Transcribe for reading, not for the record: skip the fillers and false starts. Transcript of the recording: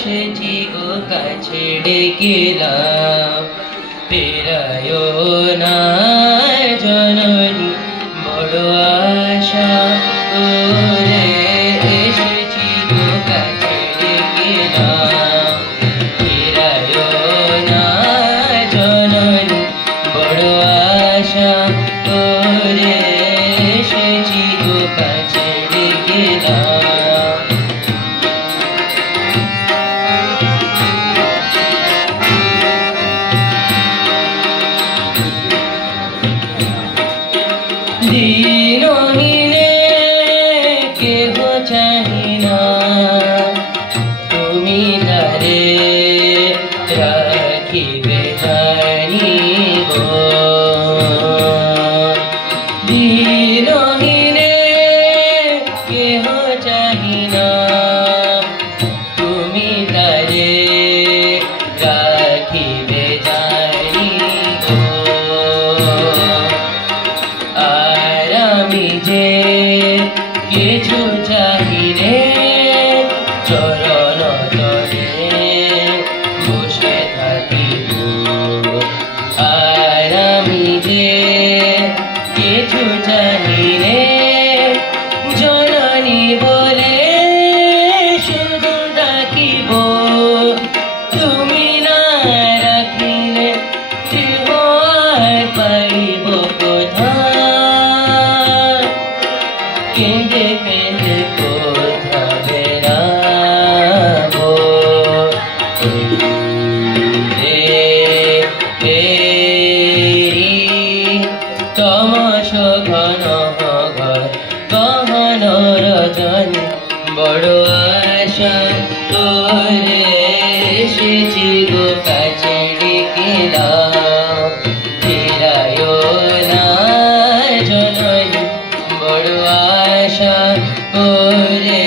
এসেছি গো কাছে ডেকেলাম, ফেরায় না জননী বড় আশা করে এসেছি গো কাছে ডেকেলাম, ফেরায় না জননী বড় আশা করে এসেছি গো কাছে ডেকেলাম। দিনহীনে কেহ চাহি না, তুমি তারে রাখিবে জানি গো। দিনহীনে কেহ চাহি না, তুমি তারে রাখিবে জানি গো। আমি যে কিছু চাহি রে চরণ তলে বসে থাকিব, আর আমি যে কিছু চাহি রে জননী বলে শুধু ডাকিব। তুমি না রাখিলে দেহ আর পাইব কোথায়, কেঁদে কেঁদে কোথা বেড়াবো। তমস ঘন ঘর গহন রজনী বড় আশা করে এসেছি গো কাছে ডেকেলাম, ফেরায় না জননী বড় আশা করে